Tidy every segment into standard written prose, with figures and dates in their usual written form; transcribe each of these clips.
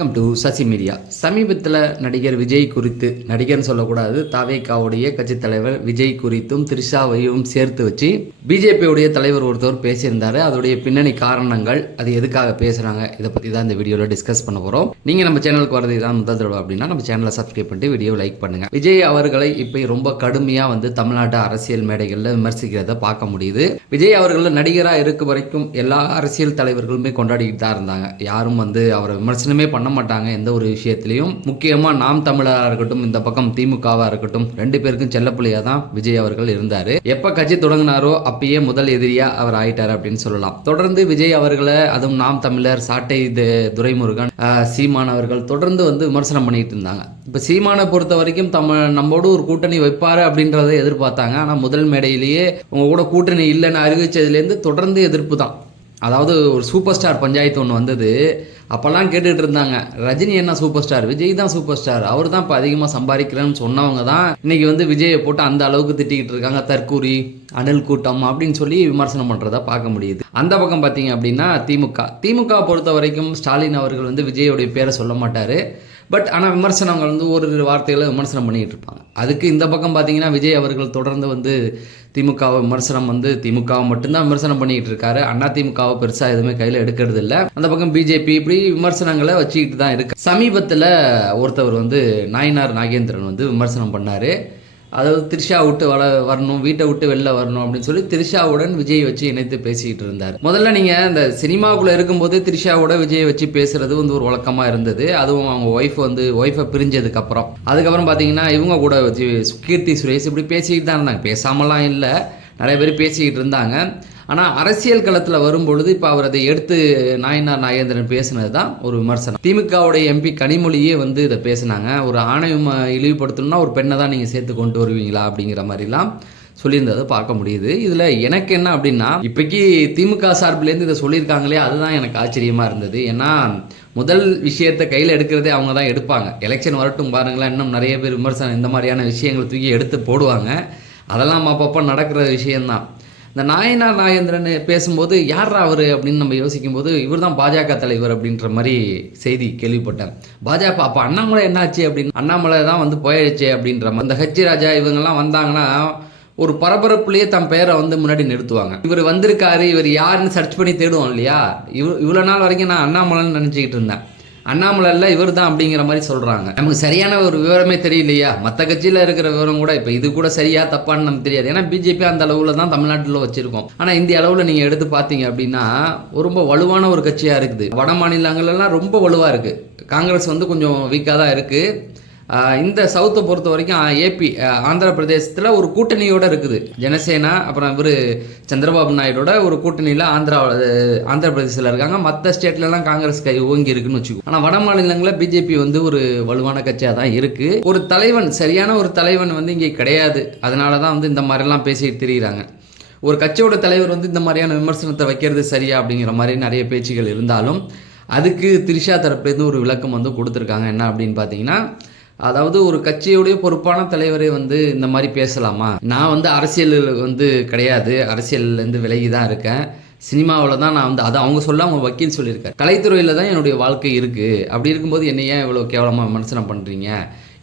Welcome to Sasi media. சமீபத்தில் நடிகர் விஜய் குறித்து, நடிகர்னு சொல்லக்கூடாது, தாவேகாவுடைய கட்சித் தலைவர் விஜய் குறித்தும் த்ரிஷாவையும் சேர்த்து வச்சு பிஜேபியுடைய தலைவர் ஒருத்தவர் பேசியிருந்தார். அதோடைய பின்னணி காரணங்கள், அது எதுக்காக பேசுகிறாங்க, இதை பற்றி தான் இந்த வீடியோவில் டிஸ்கஸ் பண்ண போகிறோம். நீங்கள் நம்ம சேனலுக்கு வரது தான் முதல் தடவை அப்படின்னா நம்ம சேனலை சப்ஸ்கிரைப் பண்ணிட்டு வீடியோ லைக் பண்ணுங்கள். விஜய் அவர்களை இப்போ ரொம்ப கடுமையாக தமிழ்நாட்டு அரசியல் மேடைகளில் விமர்சிக்கிறத பார்க்க முடியுது. விஜய் அவர்கள் நடிகராக இருக்க வரைக்கும் எல்லா அரசியல் தலைவர்களுமே கொண்டாடிக்கிட்டு தான் இருந்தாங்க. யாரும் அவரை விமர்சனமே பண்ண மாட்டாங்க எந்த ஒரு விஷயத்திலையும். முக்கியமாக நாம் தமிழராக இருக்கட்டும், இந்த பக்கம் திமுகவாக இருக்கட்டும், ரெண்டு பேருக்கும் செல்லப்பிள்ளையாக தான் விஜய் அவர்கள் இருந்தார். எப்போ கட்சி தொடங்கினாரோ அப்பயே முதல் எதிரியாக அவர் ஆயிட்டார் அப்படின்னு சொல்லலாம். தொடர்ந்து விஜய் அவர்களை, அதுவும் நாம் தமிழர், சாட்டை துரைமுருகன், சீமான் அவர்கள் தொடர்ந்து விமர்சனம் பண்ணிட்டு இருந்தாங்க. இப்போ சீமானை பொறுத்த வரைக்கும் நம்மோடு ஒரு கூட்டணி வைப்பாரு அப்படின்றத எதிர்பார்த்தாங்க. ஆனால் முதல் மேடையிலேயே உங்க கூட கூட்டணி இல்லைன்னு அறிவிச்சதுலேருந்து தொடர்ந்து எதிர்ப்பு தான். அதாவது ஒரு சூப்பர் ஸ்டார் பஞ்சாயத்து ஒன்று வந்தது. அப்போல்லாம் கேட்டுக்கிட்டு இருந்தாங்க, ரஜினி என்ன சூப்பர் ஸ்டார், விஜய் தான் சூப்பர் ஸ்டார், அவர் தான் இப்போ அதிகமாக சம்பாதிக்கிறேன்னு சொன்னவங்க தான் இன்னைக்கு விஜயை போட்டு அந்த அளவுக்கு திட்டிக்கிட்டு இருக்காங்க. தற்கூரி, அணில் கூட்டம் அப்படின்னு சொல்லி விமர்சனம் பண்ணுறதா பார்க்க முடியுது. அந்த பக்கம் பார்த்தீங்க அப்படின்னா திமுக பொறுத்த வரைக்கும் ஸ்டாலின் அவர்கள் விஜயோடைய பேரை சொல்ல மாட்டார். பட் ஆனால் விமர்சனங்கள் ஒரு வார்த்தைகளை விமர்சனம் பண்ணிக்கிட்டு இருப்பாங்க. அதுக்கு இந்த பக்கம் பார்த்தீங்கன்னா விஜய் அவர்கள் தொடர்ந்து திமுகவை விமர்சனம் திமுகவை மட்டும்தான் விமர்சனம் பண்ணிக்கிட்டு இருக்காரு. அதிமுகவை பெருசாக எதுவுமே கையில் எடுக்கிறது இல்லை. அந்த பக்கம் பிஜேபி இப்படி விமர்சனங்களை வச்சுக்கிட்டு தான் இருக்கு. சமீபத்தில் ஒருத்தவர் நாயனார் நாகேந்திரன் விமர்சனம் பண்ணார். அதாவது த்ரிஷா விட்டு வரணும், வீட்டை விட்டு வெளில வரணும் அப்படின்னு சொல்லி த்ரிஷாவுடன் விஜய் வச்சு இணைத்து பேசிக்கிட்டு இருந்தார். முதல்ல நீங்கள் இந்த சினிமாவுக்குள்ளே இருக்கும்போது த்ரிஷாவோட விஜய் வச்சு பேசுறது ஒரு வழக்கமாக இருந்தது. அதுவும் அவங்க ஒய்ஃபை பிரிஞ்சதுக்கப்புறம். அதுக்கப்புறம் பார்த்தீங்கன்னா இவங்க கூட வச்சு கீர்த்தி சுரேஷ் இப்படி பேசிக்கிட்டு தான் இருந்தாங்க. பேசாமலாம் இல்லை, நிறைய பேர் பேசிக்கிட்டு இருந்தாங்க. ஆனால் அரசியல் களத்தில் வரும்பொழுது இப்போ அவர் அதை எடுத்து நாயனார் நாகேந்திரன் பேசினது தான் ஒரு விமர்சனம். திமுகவுடைய எம்பி கனிமொழியே இதை பேசினாங்க. ஒரு ஆணையம் இழிவுபடுத்தணும்னா ஒரு பெண்ணை தான் நீங்கள் சேர்த்து கொண்டு வருவீங்களா அப்படிங்கிற மாதிரிலாம் சொல்லியிருந்ததை பார்க்க முடியுது. இதில் எனக்கு என்ன அப்படின்னா, இப்போக்கி திமுக சார்பிலேருந்து இதை சொல்லியிருக்காங்களே, அதுதான் எனக்கு ஆச்சரியமாக இருந்தது. ஏன்னா முதல் விஷயத்தை கையில் எடுக்கிறதே அவங்க தான் எடுப்பாங்க. எலெக்ஷன் வரட்டும் பாருங்களேன், இன்னும் நிறைய பேர் விமர்சனம் இந்த மாதிரியான விஷயங்களை தூக்கி எடுத்து போடுவாங்க. அதெல்லாம் அப்பப்போ நடக்கிற விஷயந்தான். இந்த நாயனார் நாகேந்திரன் பேசும்போது யாரா அவர் அப்படின்னு நம்ம யோசிக்கும்போது இவர் தான் பாஜக தலைவர் அப்படின்ற மாதிரி செய்தி கேள்விப்பட்டேன். பாஜக அப்போ அண்ணாமலை என்னாச்சு அப்படின்னு, அண்ணாமலை தான் போயிடுச்சு அப்படின்ற மாதிரி. இந்த ஹெச் ராஜா இவங்கெல்லாம் வந்தாங்கன்னா ஒரு பரபரப்புலேயே தன் பெயரை முன்னாடி நிறுத்துவாங்க. இவர் வந்திருக்காரு, இவர் யாருன்னு சர்ச் பண்ணி தேடுவோம் இல்லையா. இவ்வளோ நாள் வரைக்கும் நான் அண்ணாமலைன்னு நினச்சிக்கிட்டு இருந்தேன். அண்ணாமலை இல்லை, இவர் தான் அப்படிங்கிற மாதிரி சொல்கிறாங்க. நமக்கு சரியான ஒரு விவரமே தெரியலையா. மற்ற கட்சியில் இருக்கிற விவரம் கூட இப்போ இது கூட சரியா தப்பான்னு நமக்கு தெரியாது. ஏன்னா பிஜேபி அந்த அளவில் தான் தமிழ்நாட்டில் வச்சுருக்கோம். ஆனால் இந்திய அளவில் நீங்கள் எடுத்து பார்த்தீங்க அப்படின்னா ரொம்ப வலுவான ஒரு கட்சியாக இருக்குது. வட மாநிலங்கள்லாம் ரொம்ப வலுவாக இருக்குது. காங்கிரஸ் கொஞ்சம் வீக்காக தான் இருக்குது. இந்த சவுத்தை பொறுத்த வரைக்கும் ஏபி, ஆந்திர பிரதேசத்தில் ஒரு கூட்டணியோடு இருக்குது ஜனசேனா. அப்புறம் இவர் சந்திரபாபு நாயுடோட ஒரு கூட்டணியில் ஆந்திர பிரதேசத்தில் இருக்காங்க. மற்ற ஸ்டேட்லலாம் காங்கிரஸ் கை ஓங்கி இருக்குன்னு வச்சுக்கோ. ஆனால் வட மாநிலங்களில் பிஜேபி ஒரு வலுவான கட்சியாக தான் இருக்குது. ஒரு தலைவன், சரியான ஒரு தலைவன் இங்கே கிடையாது. அதனால தான் இந்த மாதிரிலாம் பேசிட்டு திரிகிறாங்க. ஒரு கட்சியோட தலைவர் இந்த மாதிரியான விமர்சனத்தை வைக்கிறது சரியா அப்படிங்கிற மாதிரி நிறைய பேச்சுகள் இருந்தாலும் அதுக்கு த்ரிஷா தரப்புலேருந்து ஒரு விளக்கம் கொடுத்துருக்காங்க. என்ன அப்படின்னு பார்த்தீங்கன்னா, அதாவது ஒரு கட்சியுடைய பொறுப்பான தலைவரை இந்த மாதிரி பேசலாமா? நான் அரசியல் கிடையாது, அரசியல்லேருந்து விலகி தான் இருக்கேன், சினிமாவில் தான் நான் அதை அவங்க சொல்ல அவங்க வக்கீல் சொல்லியிருக்காரு. கலைத்துறையில் தான் என்னுடைய வாழ்க்கை இருக்குது. அப்படி இருக்கும்போது என்னை ஏன் இவ்வளோ கேவலமாக விமர்சனம் பண்ணுறீங்க,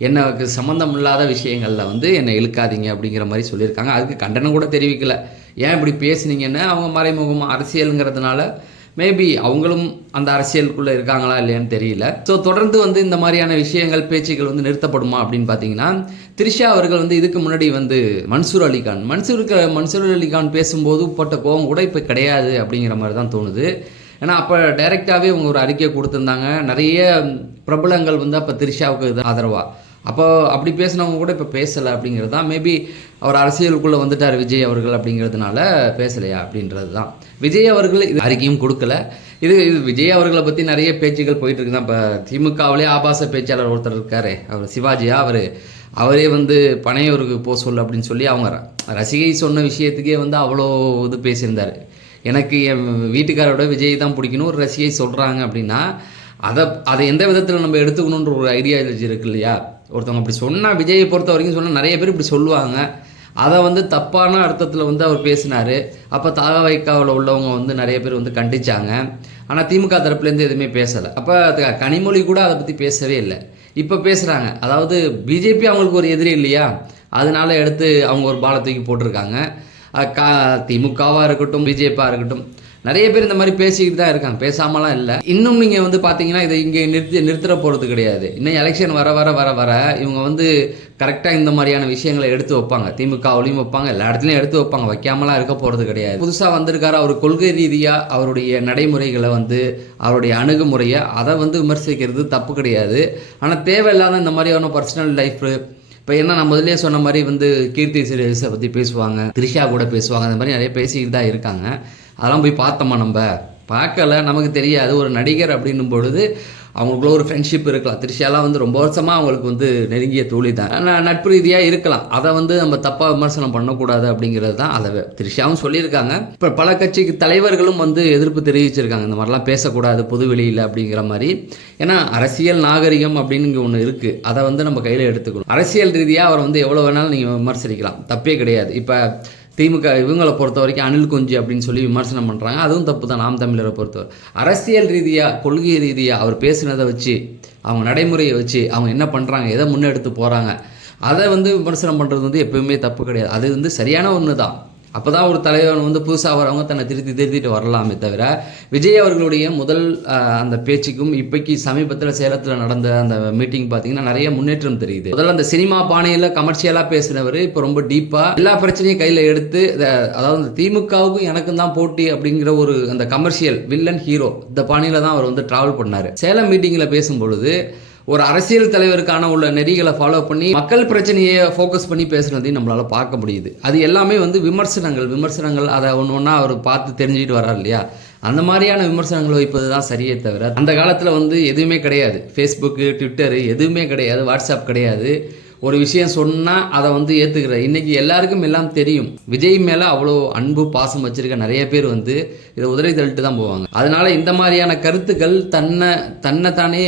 எனக்கு சம்மந்தம் இல்லாத விஷயங்களில் என்னை இழுக்காதீங்க அப்படிங்கிற மாதிரி சொல்லியிருக்காங்க. அதுக்கு கண்டனம் கூட தெரிவிக்கலை. ஏன் இப்படி பேசுனீங்கன்னு. அவங்க மறைமுகமாக அரசியலுங்கிறதுனால மேபி அவங்களும் அந்த அரசியலுக்குள்ளே இருக்காங்களா இல்லையான்னு தெரியல. ஸோ தொடர்ந்து இந்த மாதிரியான விஷயங்கள், பேச்சுக்கள் நிறுத்தப்படுமா அப்படின்னு பார்த்தீங்கன்னா, த்ரிஷா அவர்கள் இதுக்கு முன்னாடி மன்சூர் அலிகான் பேசும்போது போட்ட கோவம் கூட இப்போ கிடையாது அப்படிங்கிற மாதிரி தான் தோணுது. ஏன்னா அப்போ டைரெக்டாகவே அவங்க ஒரு அறிக்கை கொடுத்துருந்தாங்க. நிறைய பிரபலங்கள் அப்போ த்ரிஷாவுக்கு ஆதரவாக. அப்போ அப்படி பேசினவங்க கூட இப்போ பேசலை அப்படிங்கிறது தான். மேபி அவர் அரசியலுக்குள்ளே வந்துட்டார் விஜய் அவர்கள் அப்படிங்கிறதுனால பேசலையா அப்படின்றது தான். விஜய் அவர்கள் இது அறிக்கையும் கொடுக்கல. இது விஜய் அவர்களை பற்றி நிறைய பேச்சுகள் போயிட்டு இருக்கு தான். இப்போ திமுகவிலே ஆபாச பேச்சாளர் ஒருத்தர் இருக்காரு, அவர் சிவாஜியா, அவரே பனையூருக்கு போக சொல்லு அப்படின்னு சொல்லி அவங்க ரசிகை சொன்ன விஷயத்துக்கே அவ்வளோ இது பேசியிருந்தார். எனக்கு என் வீட்டுக்காரோட விஜய் தான் பிடிக்கணும் ஒரு ரசிகை சொல்கிறாங்க அப்படின்னா அதை எந்த விதத்தில் நம்ம எடுத்துக்கணுன்ற ஒரு ஐடியாலஜி இருக்கு இல்லையா. ஒருத்தவங்க அப்படி சொன்னால், விஜயை பொறுத்த வரைக்கும் சொன்னால் நிறைய பேர் இப்படி சொல்லுவாங்க. அதை வந்து தப்பான அர்த்தத்தில் வந்து அவர் பேசினார். அப்போ தாவைக்காவில் உள்ளவங்க வந்து நிறைய பேர் வந்து கண்டிச்சாங்க. ஆனால் திமுக தரப்புலேருந்து எதுவுமே பேசலை. அப்போ கனிமொழி கூட அதை பற்றி பேசவே இல்லை. இப்போ பேசுகிறாங்க. அதாவது பிஜேபி அவங்களுக்கு ஒரு எதிரி இல்லையா, அதனால எடுத்து அவங்க ஒரு பாலை தூக்கி போட்டிருக்காங்க. திமுகவாக இருக்கட்டும், பிஜேபியாக இருக்கட்டும், நிறைய பேர் இந்த மாதிரி பேசிக்கிட்டு தான் இருக்காங்க, பேசாமலாம் இல்லை. இன்னும் நீங்கள் வந்து பார்த்தீங்கன்னா இதை இங்கே நிறுத்திட போகிறது கிடையாது. இன்னும் எலெக்ஷன் வர வர வர வர இவங்க வந்து கரெக்டாக இந்த மாதிரியான விஷயங்களை எடுத்து வைப்பாங்க. திமுகவிலையும் வைப்பாங்க, எல்லா இடத்துலையும் எடுத்து வைப்பாங்க, வைக்காமலாம் இருக்க போகிறது கிடையாது. புதுசாக வந்திருக்காரு அவர், கொள்கை ரீதியாக அவருடைய நடைமுறைகளை வந்து அவருடைய அணுகுமுறையை அதை வந்து விமர்சிக்கிறது தப்பு கிடையாது. ஆனால் தேவையில்லாத இந்த மாதிரியான பர்சனல் லைஃப், இப்போ என்ன நான் முதலே சொன்ன மாதிரி வந்து கீர்த்தி சுரேஷை பற்றி பேசுவாங்க, த்ரிஷா கூட பேசுவாங்க, அந்த மாதிரி நிறைய பேசிக்கிட்டு தான் இருக்காங்க. அதெல்லாம் போய் பார்த்தோமா, நம்ம பார்க்கல, நமக்கு தெரியாது. ஒரு நடிகர் அப்படின்னும் பொழுது அவங்களுக்குள்ள ஒரு ஃப்ரெண்ட்ஷிப் இருக்கலாம். த்ரிஷாலாம் வந்து ரொம்ப வருஷமாக அவங்களுக்கு வந்து நெருங்கிய தோழி தான், நட்பு ரீதியாக இருக்கலாம். அதை வந்து நம்ம தப்பாக விமர்சனம் பண்ணக்கூடாது அப்படிங்கிறது தான். அதை த்ரிஷாவும் சொல்லியிருக்காங்க. இப்போ பல கட்சிக்கு தலைவர்களும் வந்து எதிர்ப்பு தெரிவிச்சிருக்காங்க, இந்த மாதிரிலாம் பேசக்கூடாது பொதுவெளியில் அப்படிங்கிற மாதிரி. ஏன்னா அரசியல் நாகரிகம் அப்படின்னு இங்கே ஒன்று இருக்குது, அதை வந்து நம்ம கையில் எடுத்துக்கணும். அரசியல் ரீதியாக அவர் வந்து எவ்வளோ வேணாலும் நீங்கள் விமர்சிக்கலாம், தப்பே கிடையாது. இப்போ திமுக இவங்களை பொறுத்த வரைக்கும் அனில் குஞ்சு அப்படின்னு சொல்லி விமர்சனம் பண்ணுறாங்க, அதுவும் தப்பு தான். நாம் தமிழரை பொறுத்தவரை அரசியல் ரீதியாக கொள்கை ரீதியாக அவர் பேசினதை வச்சு, அவங்க நடைமுறையை வச்சு, அவங்க என்ன பண்ணுறாங்க, எதை முன்னெடுத்து போகிறாங்க, அதை வந்து விமர்சனம் பண்ணுறது வந்து எப்பவுமே தப்பு கிடையாது. அது வந்து சரியான ஒன்று தான். அப்போ தான் ஒரு தலைவர் வந்து புதுசாக வரவங்க தன்னை திருத்திட்டு வரலாமே தவிர, விஜய் அவர்களுடைய முதல் அந்த பேச்சுக்கும் இப்போக்கி சமீபத்தில் சேலத்தில் நடந்த அந்த மீட்டிங் பார்த்தீங்கன்னா நிறைய முன்னேற்றம் தெரியுது. முதல்ல அந்த சினிமா பாணியில் கமர்ஷியலாக பேசினவர் இப்போ ரொம்ப டீப்பாக எல்லா பிரச்சனையும் கையில் எடுத்து, அதாவது அந்த திமுகவுக்கும் எனக்கும் தான் போட்டி அப்படிங்கிற ஒரு அந்த கமர்ஷியல் வில்லன் ஹீரோ இந்த பாணியில் தான் அவர் வந்து ட்ராவல் பண்ணார். சேலம் மீட்டிங்கில் பேசும்பொழுது ஒரு அரசியல் தலைவருக்கான உள்ள நெறிகளை ஃபாலோ பண்ணி மக்கள் பிரச்சனையை ஃபோக்கஸ் பண்ணி பேசுகிறதையும் நம்மளால் பார்க்க முடியுது. அது எல்லாமே வந்து விமர்சனங்கள் அதை ஒன்று ஒன்றா அவர் பார்த்து தெரிஞ்சுக்கிட்டு வர்றார் இல்லையா, அந்த மாதிரியான விமர்சனங்கள் வைப்பது தான் சரியே தவிர, அந்த காலத்தில் வந்து எதுவுமே கிடையாது, ஃபேஸ்புக்கு, ட்விட்டரு எதுவுமே கிடையாது, வாட்ஸ்அப் கிடையாது. ஒரு விஷயம் சொன்னால் அதை வந்து ஏற்றுக்கிற இன்றைக்கி எல்லாருக்கும் எல்லாம் தெரியும். விஜய் மேலே அவ்வளோ அன்பு பாசம் வச்சுருக்க நிறைய பேர் வந்து இதை உதறி தள்ளிட்டு தான் போவாங்க. அதனால் இந்த மாதிரியான கருத்துக்கள் தன்னைத்தானே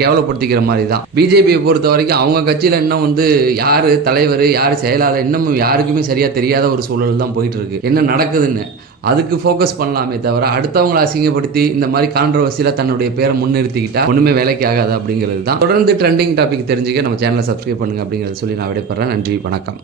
கேவலப்படுத்திக்கிற மாதிரி தான். பிஜேபியை பொறுத்த வரைக்கும் அவங்க கட்சியில் இன்னும் வந்து யார் தலைவர் யார் செயலாளர் இன்னமும் யாருக்குமே சரியாக தெரியாத ஒரு சூழல் தான் போயிட்டுருக்கு. என்ன நடக்குதுன்னு அதுக்கு ஃபோக்கஸ் பண்ணலாமே தவிர, அடுத்தவங்களை அசிங்கப்படுத்தி இந்த மாதிரி கான்ட்ரவர்சியில் தன்னுடைய பேரை முன்னிறுத்திக்கிட்டா ஒன்றுமே வேலைக்கு ஆகாது அப்படிங்கிறது தான். தொடர்ந்து ட்ரெண்டிங் டாபிக் தெரிஞ்சுக்க நம்ம சேனலை சப்ஸ்கிரைப் பண்ணுங்கள் அப்படிங்கிறத சொல்லி நான் விடைபெறேன். நன்றி, வணக்கம்.